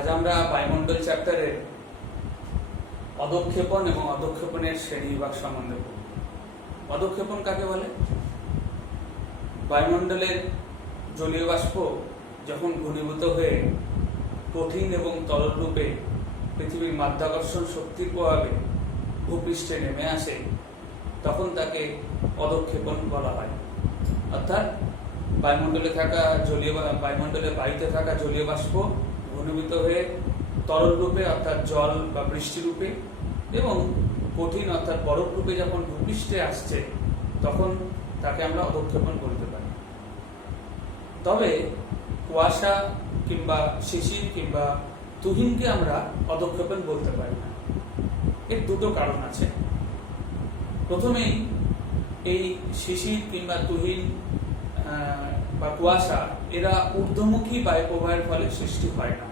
আজ আমরা বায়ুমণ্ডল চ্যাপ্টারের অধঃক্ষেপণ এবং অধঃক্ষেপণের শ্রেণীবিভাগ সম্বন্ধে পড়ব। অধঃক্ষেপণ কাকে বলে? বায়ুমণ্ডলের জলীয় বাষ্প যখন ঘনীভূত হয়ে কঠিন এবং তরল রূপে পৃথিবীর মাধ্যাকর্ষণ শক্তির প্রভাবে ভূপৃষ্ঠে নেমে আসে, তখন তাকে অধঃক্ষেপণ বলা হয়। অর্থাৎ বায়ুমণ্ডলে বায়ুতে থাকা জলীয় বাষ্প ঘনীভূত হয়ে তরল রূপে অর্থাৎ জল বা বৃষ্টি রূপে এবং কঠিন অর্থাৎ বরফ রূপে যখন ভূপৃষ্ঠে আসছে, তখন তাকে আমরা অধঃক্ষেপণ বলতে পারি। তবে কুয়াশা কিংবা শিশির কিংবা তুহিনকে আমরা অধঃক্ষেপণ বলতে পারি না। এর দুটো কারণ আছে। প্রথমেই এই শিশির কিংবা তুহিন বা কুয়াশা এরা ঊর্ধ্বমুখী বায়ু প্রবাহের ফলে সৃষ্টি হয় না।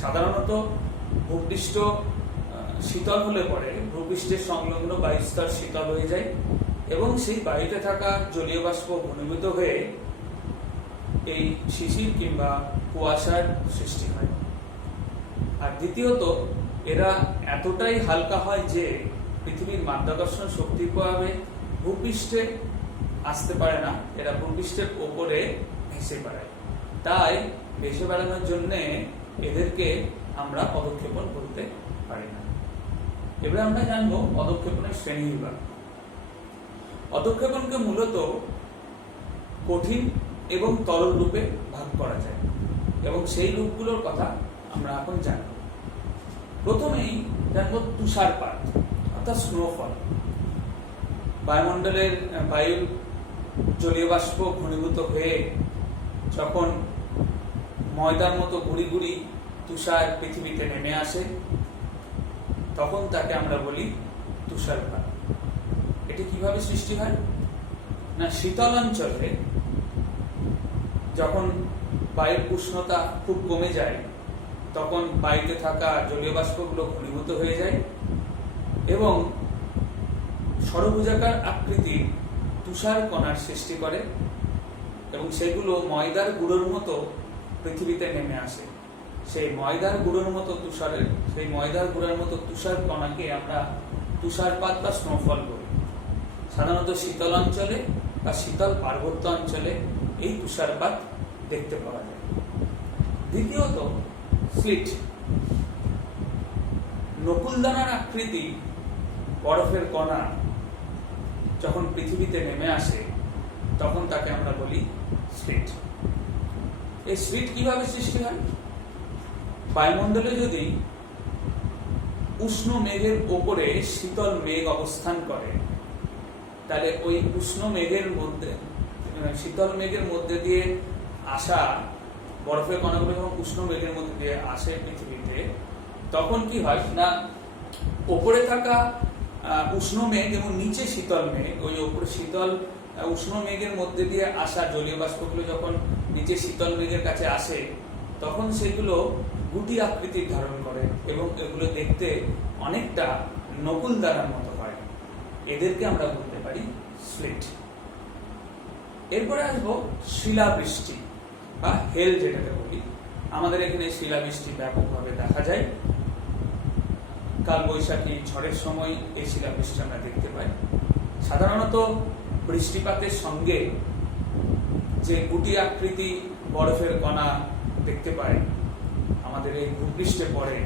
সাধারণত ভূপৃষ্ঠ শীতল হলে পরে ভূপৃষ্ঠের সংলগ্ন বায়ুস্তর শীতল হয়ে যায় এবং সেই বায়ুতে থাকা জলীয় বাষ্প ঘনীভূত হয়ে এই শিশির কিংবা কুয়াশার সৃষ্টি হয়। আর দ্বিতীয়ত, এরা এতটাই হালকা হয় যে পৃথিবীর মাধ্যাকর্ষণ শক্তির প্রভাবে ভূপৃষ্ঠে আসতে পারে না, এরা ভূপৃষ্ঠের ওপরে ভেসে বেড়ায়। তাই ভেসে বেড়ানোর জন্যে এদেরকে আমরা অধঃক্ষেপণ বলতে পারি না। এবারে আমরা জানবো অধঃক্ষেপণের শ্রেণীবিভাগ। অধঃক্ষেপণকে মূলত কঠিন এবং তরল রূপে ভাগ করা যায় এবং সেই রূপগুলোর কথা আমরা এখন জানব। প্রথমেই জানবো তুষারপাত অর্থাৎ স্নোফল। বায়ুমণ্ডলের বায়ুর জলীয় বাষ্প ঘনীভূত হয়ে যখন ময়দার মতো গুড়ি গুড়ি তুষার পৃথিবীতে নেমে আসে, তখন তাকে আমরা বলি তুষারপাত। এটি কিভাবে সৃষ্টি হয় না, শীতল অঞ্চলে যখন বায়ুর উষ্ণতা খুব কমে যায়, তখন বায়ুতে থাকা জলীয় বাষ্পগুলো ঘনীভূত হয়ে যায় এবং ষড়ভুজাকার আকৃতির তুষার কণার সৃষ্টি করে এবং সেগুলো ময়দার গুঁড়োর মতো পৃথিবীতে নেমে আসে। সেই ময়দার গুঁড়োর মতো তুষার কণাকে আমরা তুষারপাত বা স্নোফল বলি। সাধারণত শীতল অঞ্চলে বা শীতল পার্বত্য অঞ্চলে এই তুষারপাত দেখতে পাওয়া যায়। দ্বিতীয়ত, স্লিট। নকুলদানার আকৃতি বরফের কণা যখন পৃথিবীতে নেমে আসে, তখন তাকে আমরা বলি স্লিট। এই স্লিট কিভাবে সৃষ্টি হয়? বায়ুমণ্ডলে যদি উষ্ণ মেঘের ওপরে শীতল মেঘ অবস্থান করে, তাহলে ওই শীতল মেঘের মধ্যে দিয়ে আসা বরফের কণাগুলো যখন উষ্ণ মেঘের মধ্যে দিয়ে আসে পৃথিবীতে, তখন কি হয় না, ওপরে থাকা উষ্ণ মেঘ এবং নিচে শীতল মেঘ, ওই ওপরে উষ্ণ মেঘের মধ্যে দিয়ে আসা জলীয় বাষ্পগুলো যখন নিচে শীতল মেঘের কাছে আসে, তখন সেগুলো গুটি আকৃতির ধারণ করে এবং এগুলো দেখতে অনেকটা নকুলদানার মতো হয়। এদেরকে আমরা বলতে পারি স্লিট। এরপরে আসবো শিলাবৃষ্টি বা হেল, যেটাকে বলি। আমাদের এখানে শিলাবৃষ্টি ব্যাপকভাবে দেখা যায়। কালবৈশাখী ঝড়ের সময় এই শিলাবৃষ্টি আমরা দেখতে পাই। সাধারণত বৃষ্টিপাতের সঙ্গে যে গুটি আকৃতি বরফের কণা দেখতে পাই আমাদের এই ভূপৃষ্ঠে পড়ে,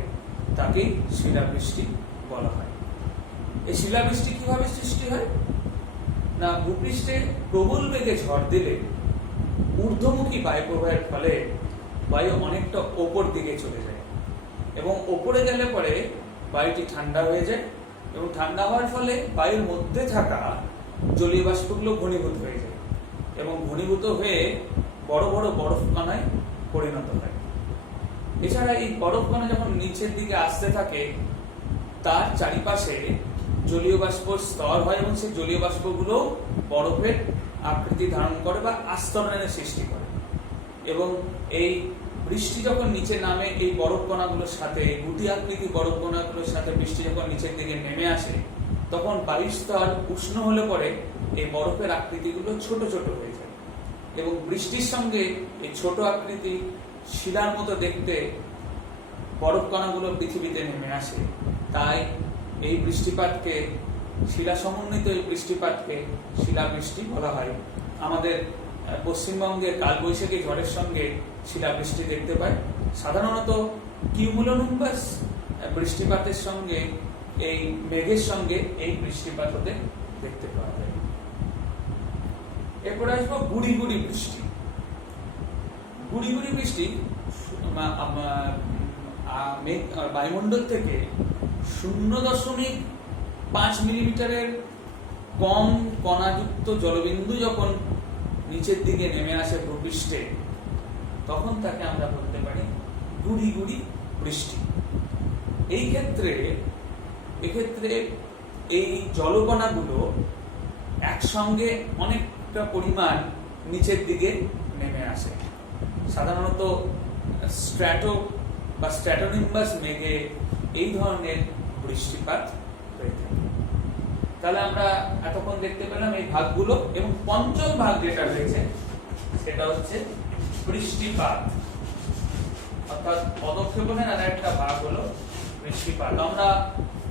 তাকে শিলাবৃষ্টি বলা হয়। এই শিলাবৃষ্টি কিভাবে সৃষ্টি হয় না, ভূপৃষ্ঠে প্রবল বেগে ঝড় দিলে ঊর্ধ্বমুখী বায়ু প্রবাহের ফলে বায়ু অনেকটা ওপর দিকে চলে যায় এবং ওপরে গেলে পরে বায়ুটি ঠান্ডা হয়ে যায় এবং ঠান্ডা হওয়ার ফলে বায়ুর মধ্যে থাকা জলীয় বাষ্পগুলো ঘনীভূত হয়ে যায় এবং ঘনীভূত হয়ে বড় বড় বরফ কণায় পরিণত হয়। এছাড়া এই বরফ কণা যখন নিচের দিকে আসতে থাকে, তার চারিপাশে জলীয় বাষ্পর স্তর হয় এবং সেই জলীয় বাষ্পগুলো বরফের আকৃতি ধারণ করে বা আস্তরণের সৃষ্টি করে এবং এই বৃষ্টি যখন নিচে নামে, এই বরফ কণাগুলোর সাথে গুটি আকৃতি বরফ কণাগুলোর সাথে বৃষ্টি যখন নিচের দিকে নেমে আসে, তখন বায়ুর স্তর উষ্ণ হলে পরে এই বরফের আকৃতিগুলো ছোট ছোট হয়ে যায় এবং বৃষ্টির সঙ্গে এই ছোট আকৃতি শিলার মতো দেখতে বরফ কণাগুলো পৃথিবীতে নেমে আসে, তাই এই বৃষ্টিপাতকে, শিলা সমন্বিত এই বৃষ্টিপাতকে শিলাবৃষ্টি বলা হয়। আমাদের পশ্চিমবঙ্গে কালবৈশাখী ঝড়ের সঙ্গে শিলাবৃষ্টি দেখতে পাই। সাধারণত কিউমুলোনিম্বাস বৃষ্টিপাতের সঙ্গে, এই মেঘের সঙ্গে এই বৃষ্টিপাত হতে দেখতে পাওয়া যায়। এরপরে আসবো গুড়ি গুড়ি বৃষ্টি। গুড়ি গুড়ি বৃষ্টি বায়ুমণ্ডল থেকে 0.5 মিলিমিটারের কম কণাযুক্ত জলবিন্দু যখন নিচের দিকে নেমে আসে ভূপৃষ্ঠে, তখন তাকে আমরা বলতে পারি গুড়ি গুড়ি বৃষ্টি। এক্ষেত্রে এই জলকণাগুলো একসঙ্গে অনেকটা পরিমাণ নিচের দিকে নেমে আসে। সাধারণত স্ট্র্যাটো বা স্ট্র্যাটোনিম্বাস মেঘে এই ধরনের বৃষ্টিপাত হয়ে থাকে। তাহলে আমরা এতক্ষণ দেখতে পেলাম এই ভাগগুলো, এবং পঞ্চম ভাগ যেটা রয়েছে সেটা হচ্ছে বৃষ্টিপাত, অর্থাৎ পদক্ষেপণের আর একটা ভাগ হলো বৃষ্টিপাত। আমরা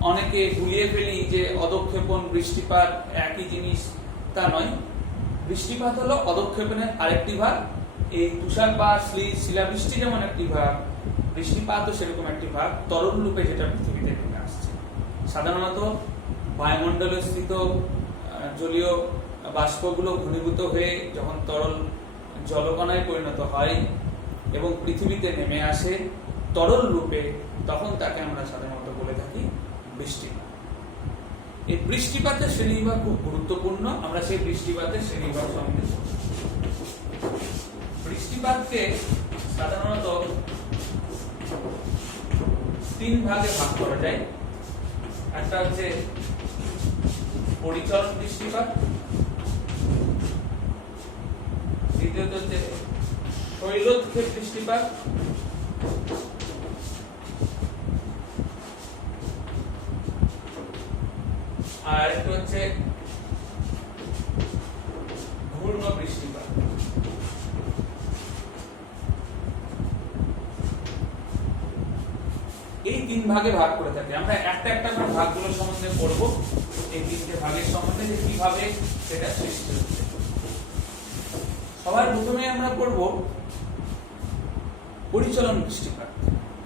অনেকে গুলিয়ে ফেলি যে অদক্ষেপণ বৃষ্টিপাত একই জিনিস, তা নয়। বৃষ্টিপাত হলো অদক্ষেপণের আরেকটি ভাগ। এই তুষারপাত, শিলাবৃষ্টি যেমন একটি ভাগ, বৃষ্টিপাতও সেরকম একটি ভাগ, তরল রূপে যেটা পৃথিবীতে নেমে আসছে। সাধারণত বায়ুমণ্ডলে স্থিত জলীয় বাষ্পগুলো ঘনীভূত হয়ে যখন তরল জলকণায় পরিণত হয় এবং পৃথিবীতে নেমে আসে তরল রূপে, তখন তাকে আমরা সাধারণত বলে থাকি বৃষ্টিপাত। এই বৃষ্টিপাতের শ্রেণীবিভাগ খুব গুরুত্বপূর্ণ। আমরা সেই বৃষ্টিপাতের শ্রেণীবিভাগ সম্বন্ধে বৃষ্টিপাতকে সাধারণত 3 ভাগে ভাগ করা যায়। একটা হচ্ছে পরিচলন বৃষ্টিপাত, দ্বিতীয়ত হচ্ছে শৈলোৎক্ষেপ বৃষ্টিপাত, আর একটা হচ্ছে ঘূর্ণ বৃষ্টিপাত। এই 3 ভাগে ভাগ করে থাকি। আমরা একটা একটা করে ভাগগুলো সম্বন্ধে পড়ব, এই 3টে ভাগের সম্বন্ধে যে কিভাবে সেটা সৃষ্টি হচ্ছে। সবার প্রথমে আমরা পড়ব পরিচলন বৃষ্টিপাত,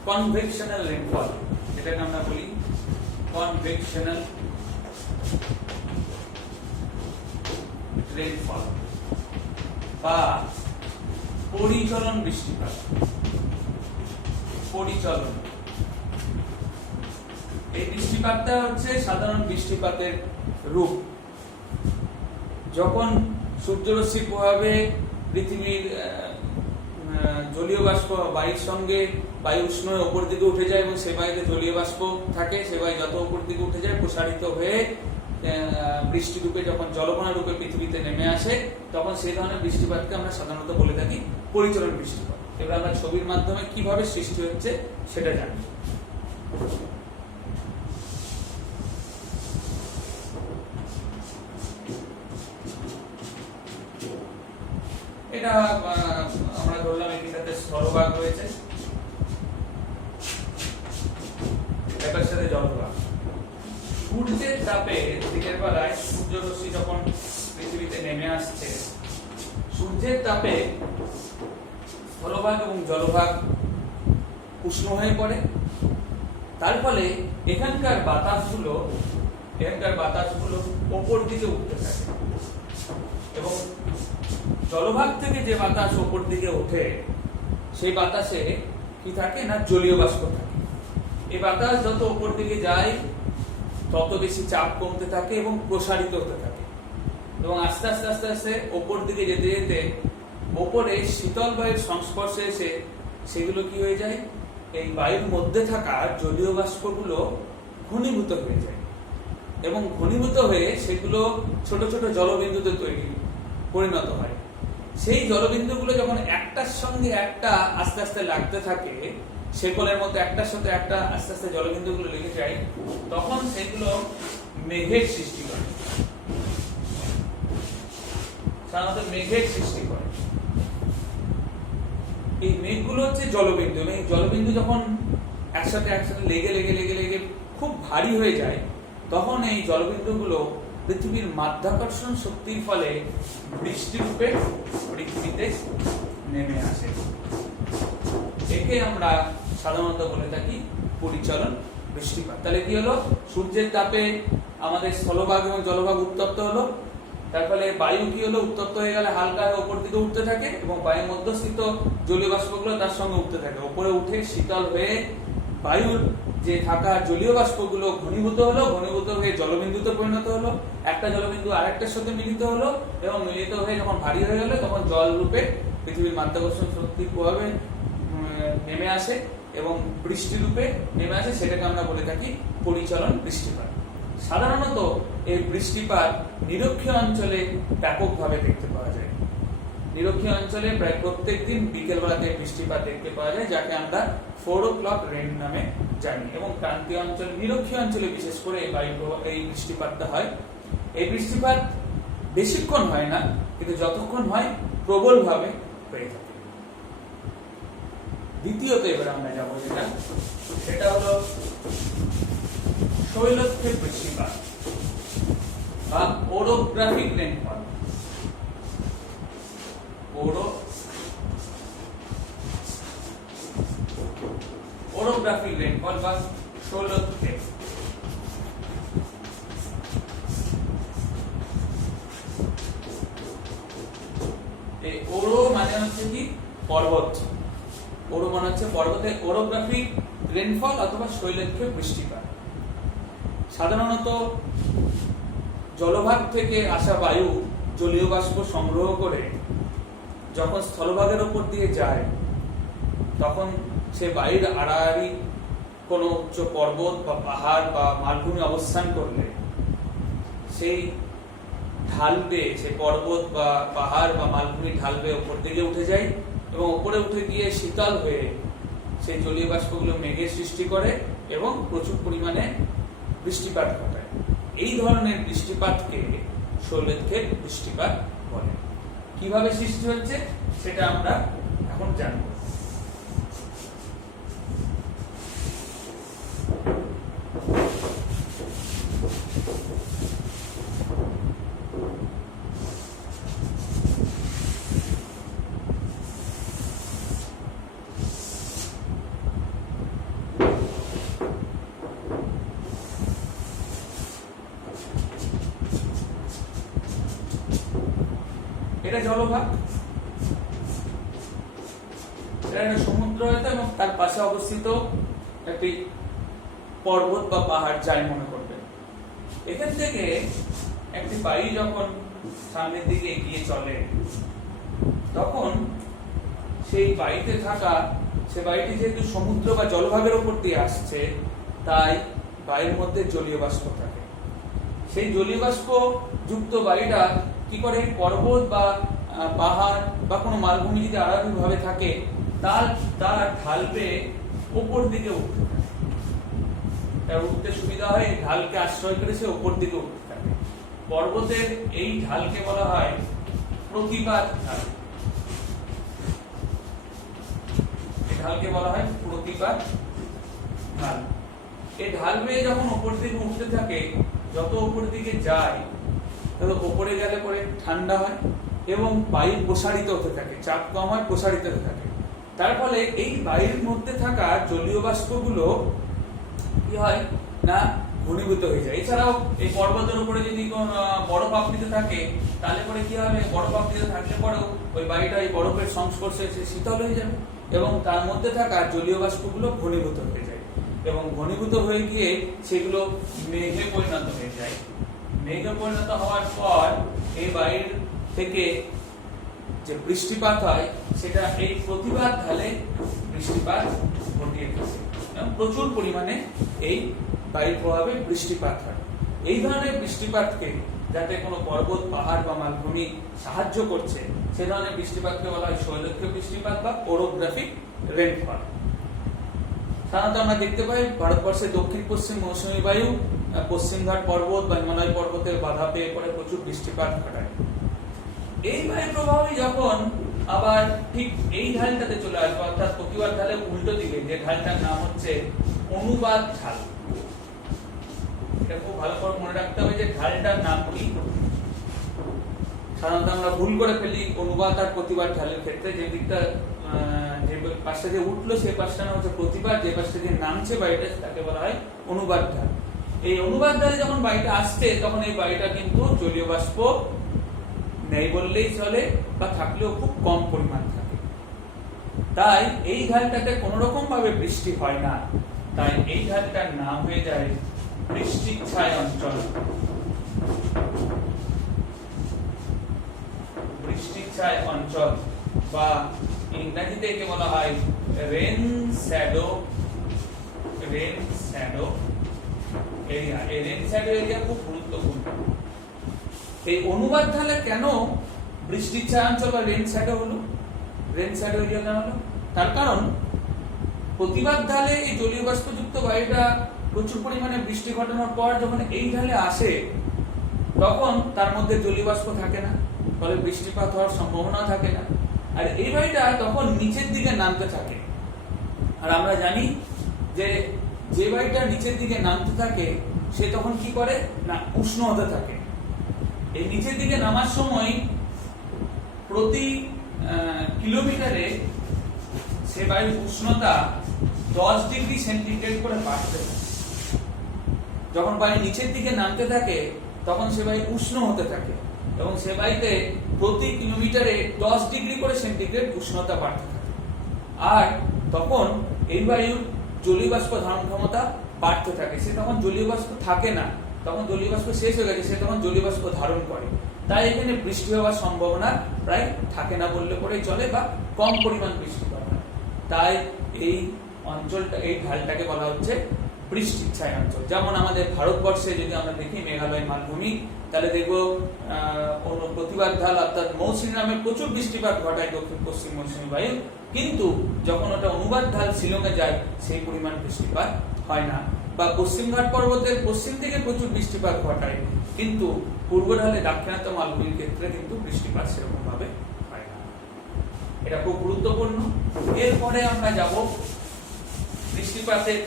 কনভেকশনাল রেইনফল, যেটাকে আমরা বলি কনভেকশনাল রেইনফল বা পরিচলন বৃষ্টিপাত। পরিচলন, এই বৃষ্টিপাতটা হচ্ছে সাধারণ বৃষ্টিপাতের রূপ। যখন সূর্যরশ্মির প্রভাবে পৃথিবীর জলীয় বাষ্প বায়ুর সঙ্গে, বায়ু উষ্ণ হয়ে উপর দিকে উঠে যায় এবং সে বায়ুতে জলীয় বাষ্প থাকে, সে বায়ু যত উপর দিকে উঠে যায় প্রসারিত হয়ে বৃষ্টি রূপে যখন জলকণা রূপে পৃথিবীতে নেমে আসে, তখন সেই ধরনের বৃষ্টিপাতকে আমরা সাধারণত বলে থাকি পরিচলন বৃষ্টিপাত। এবার আমরা ছবির মাধ্যমে কিভাবে সৃষ্টি হচ্ছে সেটা জানি। এটা আমরা ধরলাম এটাতে স্থলভাগ রয়েছে, এটার সাথে জলভাগ। সূর্যের তাপে দিনের বেলায় সূর্যরশ্মি যখন পৃথিবীতে নেমে আসছে, সূর্যের তাপে স্থলভাগ এবং জলভাগ উষ্ণ হয়ে পড়ে। তার ফলে এখানকার বাতাসগুলো ওপর দিকে উঠতে থাকে এবং জলভাগ থেকে যে বাতাস ওপর দিকে ওঠে সেই বাতাসে কি থাকে না, জলীয় বাষ্প থাকে। এই বাতাস যত ওপর দিকে যায় তত বেশি চাপ কমতে থাকে এবং প্রসারিত হতে থাকে, এবং আস্তে আস্তে আস্তে আস্তে ওপর দিকে যেতে যেতে ওপরে শীতল বায়ুর সংস্পর্শে এসে সেগুলো কি হয়ে যায়, এই বায়ুর মধ্যে থাকা জলীয় বাষ্পগুলো ঘনীভূত হয়ে যায় এবং ঘনীভূত হয়ে সেগুলো ছোট ছোট জলবিন্দুতে পরিণত হয়। সেই জলবিন্দুগুলো যখন একটার সঙ্গে একটা আস্তে আস্তে লাগতে থাকে, শেকলের মধ্যে একটার সাথে একটা আস্তে আস্তে জলবিন্দুগুলো লেগে যায়, তখন সেগুলো মেঘের সৃষ্টি করে। সাধারণত মেঘের সৃষ্টি করে। এই মেঘগুলো হচ্ছে জলবিন্দু, এবং জলবিন্দু যখন একসাথে লেগে লেগে লেগে লেগে খুব ভারী হয়ে যায়, তখন এই জলবিন্দুগুলো পৃথিবীর মাধ্যাকর্ষণ শক্তির ফলে বৃষ্টিরূপে পৃথিবীতে নেমে আসে। একে আমরা সাধারণত বলে থাকি পরিচলন বৃষ্টিপাত। তাহলে কি হলো, সূর্যের তাপে আমাদের স্থলভাগ এবং জলভাগ উত্তপ্ত হলো, তার ফলে বায়ু কি হলো, উত্তপ্ত হয়ে গেলে হালকা উপর দিকে উঠতে থাকে এবং বায়ুর মধ্যস্থিত জলীয় বাষ্পগুলো তার সঙ্গে উঠতে থাকে, উপরে উঠে শীতল হয়ে বায়ুর যে থাকা জলীয় বাষ্পগুলো ঘনীভূত হলো, ঘনীভূত হয়ে জলবিন্দুতে পরিণত হলো, একটা জলবিন্দু আরেকটার সাথে মিলিত হলো এবং মিলিত হয়ে যখন ভারী হয়ে গেল তখন জল রূপে পৃথিবীর মাধ্যাকর্ষণ শক্তির প্রভাবে নেমে আসে এবং বৃষ্টি রূপে নেমে আসে। সেটাকে আমরা বলে থাকি পরিচলন বৃষ্টিপাত। সাধারণত এই বৃষ্টিপাত নিরক্ষীয় অঞ্চলে ব্যাপকভাবে দেখতে পাওয়া যায়। নিরক্ষীয় অঞ্চলে প্রায় প্রত্যেকদিন বিকেল বেলাতে বৃষ্টিপাত দেখতে পাওয়া যায়, যাকে আমরা 4 o'clock রেন নামে জানি। এবং ক্রান্তীয় অঞ্চল, নিরক্ষীয় অঞ্চলে বিশেষ করে এই বৃষ্টিপাতটা হয়। এই বৃষ্টিপাত বেশিক্ষণ হয় না, কিন্তু যতক্ষণ হয় প্রবলভাবে হয়ে থাকে। দ্বিতীয়ত এবার আমরা যাবো সেটা হলো শৈলক্ষেপ বৃষ্টিপাত বা ওরোগ্রাফিক রেনফল। ওরোগ্রাফিক রেনফল বা শৈলক্ষেপ। এই ওরো মানে হচ্ছে কি পর্বত, ওরো মানে হচ্ছে পর্বতে ওরোগ্রাফিক রেনফল অথবা শৈলক্ষেপ বৃষ্টিপাত। সাধারণত জলভাগ থেকে আসা বায়ু জলীয় বাষ্প সংগ্রহ করে যখন স্থলভাগের উপর দিয়ে যায়, তখন সে বায়ুর আড়াআড়ি কোনো উচ্চ পর্বত বা পাহাড় বা মালভূমি অবস্থান করলে সেই ঢাল বেয়ে, সে পর্বত বা পাহাড় বা মালভূমি ঢাল বেয়ে উপর দিকে উঠে যায় এবং উপরে উঠে গিয়ে শীতল হয়ে সেই জলীয় বাষ্পগুলো মেঘের সৃষ্টি করে এবং প্রচুর পরিমাণে বৃষ্টিপাত ঘটায়। এই ধরনের বৃষ্টিপাতকে শৈলক্ষেপ বৃষ্টিপাত বলে। কিভাবে সৃষ্টি হচ্ছে সেটা আমরা এখন জানব। এটা জলভাগ, এটা একটা সমুদ্র হয়তো এবং তার পাশে অবস্থিত একটি পর্বত বা পাহাড় যাই মনে করবে। এখান থেকে একটি বায়ু যখন সামনের দিকে এগিয়ে চলে, তখন সেই বায়ুতে থাকা, সে বায়ুটি যেহেতু সমুদ্র বা জলভাগের উপর দিয়ে আসছে, তাই বায়ুর মধ্যে জলীয় বাষ্প থাকে। সেই জলীয় বাষ্প যুক্ত বায়ুটা কি করে, পর্বত বা পাহাড় বা কোনো মালভূমি যদি আড়াআড়ি ভাবে থাকে, তার ঢাল বেয়ে উপর দিকে উঠতে থাকে। তার উঠতে সুবিধা হয়, ঢালকে আশ্রয় করে সে উপর দিকে উঠতে থাকে। পর্বতের এই ঢালকে বলা হয় প্রতিপাত ঢাল। এই ঢালকে বলা হয় প্রতিপাত ঢাল। এই ঢাল বেয়ে যখন উপর দিকে উঠতে থাকে, যত উপর দিকে যায় তত উপরে গেলে পরে ঠান্ডা হয় এবং বায়ু প্রসারিত হতে থাকে, চাপ কম হয়, প্রসারিত হতে থাকে। তার ফলে এই বায়ুর মধ্যে থাকা জলীয় বাষ্পগুলো কি হয় না, ঘনীভূত হয়ে যায়। এছাড়াও এই পর্বতের উপরে যদি বরফ আবৃত থাকে, তাহলে পরে কি হবে, বরফ আবৃত থাকলে পরেও ওই বায়ুটা এই বরফের সংস্পর্শে এসে শীতল হয়ে যাবে এবং তার মধ্যে থাকা জলীয় বাষ্পগুলো ঘনীভূত হয়ে যায় এবং ঘনীভূত হয়ে গিয়ে সেগুলো মেঘে পরিণত হয়ে যায়। মেঘে পরিণত হওয়ার পর এই বায়ুর থেকে যে বৃষ্টিপাত হয়, সেটা এই প্রতিপাত ঢালে বৃষ্টিপাত ঘটিয়ে থাকে এবং প্রচুর পরিমাণে এই বায়ুর প্রভাবে বৃষ্টিপাত হয়। এই ধরনের বৃষ্টিপাতকে, যাতে কোনো পর্বত, পাহাড় বা মালভূমি সাহায্য করছে, সে ধরনের বৃষ্টিপাতকে বলা হয় শৈলক্ষেপ বৃষ্টিপাত বা ওরোগ্রাফিক রেনফল। সাধারণত আমরা দেখতে পাই ভারতবর্ষের দক্ষিণ পশ্চিম মৌসুমী বায়ু পশ্চিমঘাট পর্বত বা হিমালয় পর্বতের বাধা পেয়ে পড়ে প্রচুর বৃষ্টিপাত ঘটায়। এই বায়ু প্রবাহই যখন আবার ঠিক এই ঢালটাতে চলে আসবো, অর্থাৎ প্রতিবাদ ঢালের উল্টো দিকে যে ঢালটার নাম হচ্ছে অনুবাদ ঢাল। এটা খুব ভালো করে মনে রাখতে হবে যে ঢালটার নাম কি। সাধারণত আমরা ভুল করে ফেলি অনুবাদ আর প্রতিবাদ ঢালের ক্ষেত্রে, যে দিকটা যে পাশটা দিয়ে উঠলো সেই পাশটা না হচ্ছে প্রতিবাদ, যে পাশটা দিয়ে নামছে বাড়িটা তাকে বলা হয় অনুবাদ ঢাল। এই অনুবাদ ঢালে যখন বাড়িটা আসছে তখন এই বাড়িটা কিন্তু জলীয় বাষ্প নেই বললেই চলে, বা থাকলেও খুব কম পরিমাণ থাকে। তাই এই ঢালটাতে কোন রকম ভাবে বৃষ্টি হয় না, তাই এই ঢালটার নাম হয়ে যায় বৃষ্টিচ্ছায় অঞ্চল। বৃষ্টিচ্ছায় অঞ্চল বা ইংরেজিতে একে বলা হয় রেন শ্যাডো এরিয়া। এই রেন শ্যাডো এরিয়া খুব গুরুত্বপূর্ণ। এই অনুবাদ ঢালে কেন বৃষ্টিচ্ছায় অঞ্চল বা রেন শ্যাডো হলো, রেন শ্যাডো এরিয়া কেন হলো? তার কারণ প্রতিবাদ ঢালে এই জলীয় বাষ্পযুক্ত বায়ুটা প্রচুর পরিমাণে বৃষ্টি ঘটানোর পর যখন এই ঢালে আসে তখন তার মধ্যে জলীয় বাষ্প থাকে না, ফলে বৃষ্টিপাত হওয়ার সম্ভাবনা থাকে না। আর এই বায়ুটা তখন নিচের দিকে নামতে থাকে। আর আমরা জানি যে যে বায়ুটা নিচের দিকে নামতে থাকে সে তখন কি করে না উষ্ণ হতে থাকে। এই নিচের দিকে নামার সময় প্রতি কিলোমিটারে সে বায়ুর উষ্ণতা 10 ডিগ্রি সেন্টিগ্রেড করে বাড়তে থাকে। যখন বায়ু নিচের দিকে নামতে থাকে তখন সে বায়ু উষ্ণ হতে থাকে এবং সে বায়ুতে প্রতি কিলোমিটারে 10 ডিগ্রি করে সেন্টিগ্রেড উষ্ণতা বাড়তে থাকে। আর তখন এই বায়ুর জলীয় বাষ্প ধারণ ক্ষমতা বাড়তে থাকে। সে তখন জলীয় বাষ্প থাকে না, তখন জলীয় বাষ্প শেষ হয়ে গেছে, সে তখন জলীয় বাষ্প ধারণ করে। তাই এখানে বৃষ্টি হওয়ার সম্ভাবনা প্রায় থাকে না বললে পরেই চলে, বা কম পরিমাণ বৃষ্টিপাত হয়। তাই এই অঞ্চলটা, এই ঢালটাকে বলা হচ্ছে বৃষ্টিচ্ছায় অঞ্চল। যেমন আমাদের ভারতবর্ষে যদি আমরা দেখি মেঘালয় মালভূমি, তাহলে দেখবো প্রতিবাদ ঢাল অর্থাৎ মৌসুমী নামে প্রচুর বৃষ্টিপাত ঘটায় দক্ষিণ পশ্চিম মৌসুমী বায়ু, কিন্তু যখন ওটা অনুবাদ ঢাল শিলংয়ে যায় সেই পরিমাণ বৃষ্টিপাত হয় না। বা পশ্চিমঘাট পর্বতের পশ্চিম দিকে প্রচুর বৃষ্টিপাত ঘটায়, কিন্তু পূর্ব ঢালে দাক্ষিণাত্য মালভূমির ক্ষেত্রে কিন্তু বৃষ্টিপাত সেরকম ভাবে হয় না। এটা খুব গুরুত্বপূর্ণ। এরপরে আমরা যাব বৃষ্টিপাতের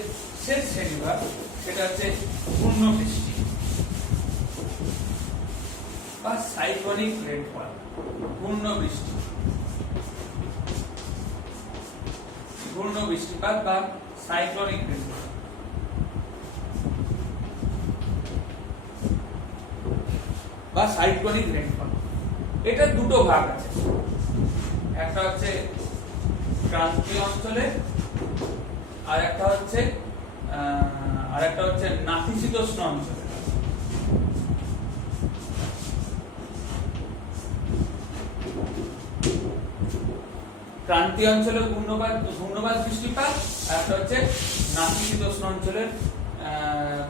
শেষ শ্রেণীভাগ, সেটা হচ্ছে পূর্ণ বৃষ্টি বা সাইক্লোনিক রেনফল। পূর্ণ বৃষ্টি, পূর্ণ বৃষ্টিপাত বা সাইক্লোনিক রেনফল। বা সাইক্লোনিক রেনফল, এটা দুটো ভাগ আছে। একটা হচ্ছে ক্রান্তীয় অঞ্চলে, আর একটা হচ্ছে নাতিশীতোষ্ণ অঞ্চলে। ক্রান্তীয় অঞ্চলের ঘূর্ণবাদ বৃষ্টিপাত, আর একটা হচ্ছে নাতিশীতোষ্ণ অঞ্চলের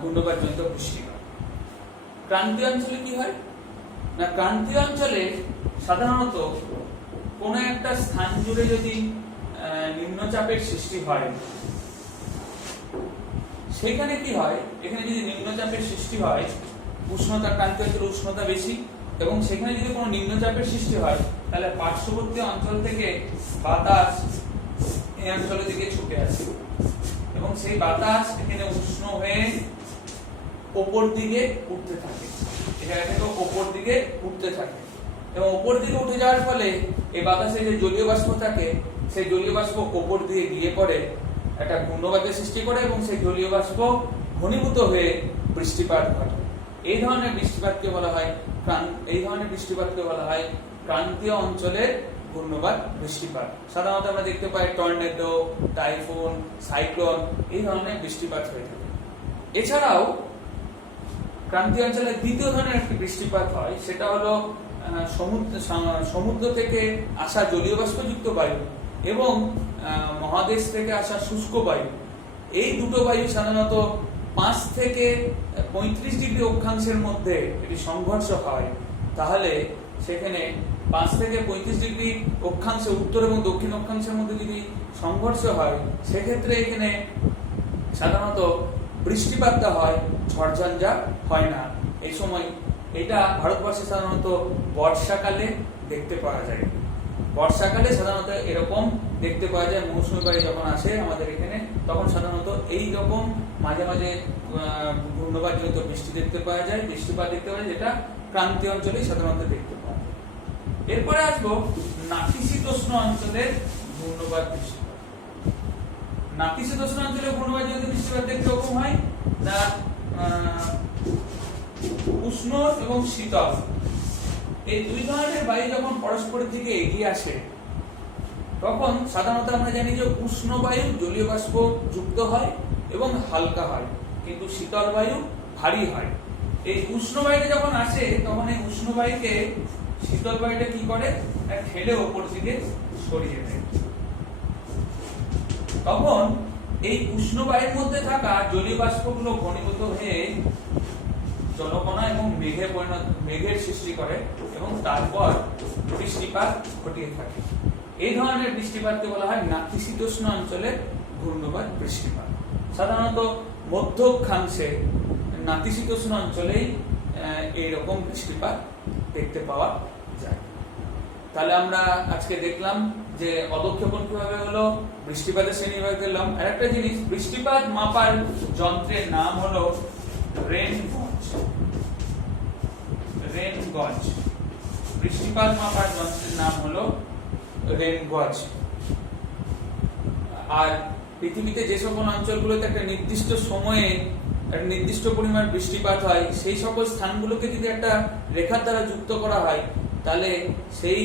ঘূর্ণবাদ জনিত বৃষ্টিপাত। ক্রান্তীয় অঞ্চলে কি হয় না, ক্রান্তীয় অঞ্চলে সাধারণত কোনো একটা স্থান জুড়ে যদি নিম্নচাপের সৃষ্টি হয়, সেখানে কি হয়, এখানে যদি নিম্নচাপের সৃষ্টি হয়, উষ্ণতা ক্রান্তীয় অঞ্চলে উষ্ণতা বেশি, এবং সেখানে যদি কোনো নিম্নচাপের সৃষ্টি হয় তাহলে পার্শ্ববর্তী অঞ্চল থেকে বাতাস এই অঞ্চলের দিকে ছুটে আসে এবং সেই বাতাস এখানে উষ্ণ হয়ে উপর দিকে উঠতে থাকে। এই জায়গা থেকে উপর দিকে উঠতে থাকে এবং উপর দিকে উঠে যাওয়ার ফলে এই বাতাসে যে জলীয় বাষ্প থাকে সেই জলীয় বাষ্প উপর দিয়ে গিয়ে পড়ে একটা ঘূর্ণবাদের সৃষ্টি করে এবং সেই জলীয় বাষ্প ঘনীভূত হয়ে বৃষ্টিপাত ঘটে। এই ধরনের বৃষ্টিপাতকে বলা হয় ক্রান্তীয় অঞ্চলের ঘূর্ণবাদ বৃষ্টিপাত। সাধারণত আমরা দেখতে পাই টর্নেডো, টাইফুন, সাইক্লোন এই ধরনের বৃষ্টিপাত হয়ে থাকে। এছাড়াও ক্রান্তীয় অঞ্চলে দ্বিতীয় ধরনের একটি বৃষ্টিপাত হয়, সেটা হলো সমুদ্র থেকে আসা জলীয় বাষ্পযুক্ত বায়ু এবং মহাদেশ থেকে আসা শুষ্ক বায়ু। এই দুটো বায়ু সাধারণত 5 থেকে 35 ডিগ্রি অক্ষাংশের মধ্যে এটি সংঘর্ষ হয়। তাহলে সেখানে 5 থেকে 35 ডিগ্রি অক্ষাংশে, উত্তর এবং দক্ষিণ অক্ষাংশের মধ্যে যদি সংঘর্ষ হয়, সেক্ষেত্রে এখানে সাধারণত বৃষ্টিপাতটা হয়, ঝড়ঝঞ্ঝা হয় না। এই সময় এটা ভারতবর্ষে সাধারণত বর্ষাকালে দেখতে পাওয়া যায়। বর্ষাকালে সাধারণত এরকম দেখতে পাওয়া যায়, মৌসুমী বায়ু যখন আসে আমাদের এখানে তখন সাধারণত এই রকম মাঝে মাঝে ঘূর্ণবাজনিত বৃষ্টি দেখতে পাওয়া যায়, বৃষ্টিপাত দেখতে পাওয়া যায়, যেটা ক্রান্তীয় অঞ্চলেই সাধারণত দেখতে পাওয়া যায়। এরপরে আসবো নাতিশীতোষ্ণ অঞ্চলের ঘূর্ণবাজ বৃষ্টিপাত। নাতিশীতোষ্ণ অঞ্চলে ঘূর্ণবাজনিত বৃষ্টিপাত দেখতে রকম হয়, তা উষ্ণ এবং শীতল এই দুই ধরনের বায়ু যখন পরস্পরের দিকে এগিয়ে আসে তখন সাধারণত আমরা জানি যে উষ্ণ বায়ু জলীয় বাষ্প যুক্ত হয় এবং হালকা হয়, কিন্তু শীতল বায়ু ভারী হয়। এই উষ্ণ বায়ুটা যখন আসে তখন এই উষ্ণ বায়ুকে শীতল বায়ুটা কি করে, ঠেলে ওপর দিকে সরিয়ে দেয়। তখন এই উষ্ণ বায়ুর মধ্যে থাকা জলীয় বাষ্পগুলো ঘনীভূত হয়ে জলকণা এবং মেঘের সৃষ্টি করে এবং তারপর বৃষ্টিপাত ঘটিয়ে থাকে। এই ধরনের বৃষ্টিপাতকে বলা হয় নাতিশীতোষ্ণ অঞ্চলের ঘূর্ণবাজ বৃষ্টিপাত। সাধারণত মধ্য অক্ষাংশে নাতিশীতোষ্ণ অঞ্চলেই এইরকম বৃষ্টিপাত দেখতে পাওয়া যায়। তাহলে আমরা আজকে দেখলাম যে অধঃক্ষেপণ কিভাবে হলো, বৃষ্টিপাতের শ্রেণীবিভাগ করলাম। আর একটা জিনিস, বৃষ্টিপাত মাপার যন্ত্রের নাম হলো রেন গজ। বৃষ্টিপাত মাপার যন্ত্রের নাম হলো রেন গজ। আর পৃথিবীতে যে সকল অঞ্চলগুলোতে একটা নির্দিষ্ট সময়ে একটা নির্দিষ্ট পরিমাণ বৃষ্টিপাত হয়, সেই সকল স্থানগুলোকে যদি একটা রেখার দ্বারা যুক্ত করা হয় তাহলে সেই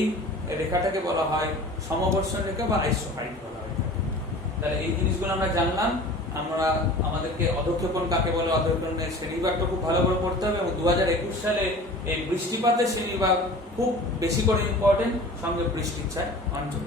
রেখাটাকে বলা হয় সমবর্ষণ রেখা বা আইসোহাইট বলা হয়। তাহলে এই জিনিসগুলো আমরা জানলাম। আমাদেরকে অধঃক্ষেপণ কাকে বলে, অধঃক্ষেপণের শ্রেণীবিভাগটা খুব ভালো করে পড়তে হবে এবং 2021 সালে এই বৃষ্টিপাতের শ্রেণীবিভাগ খুব বেশি করে ইম্পর্টেন্ট, সঙ্গে বৃষ্টির ছায় অঞ্চল।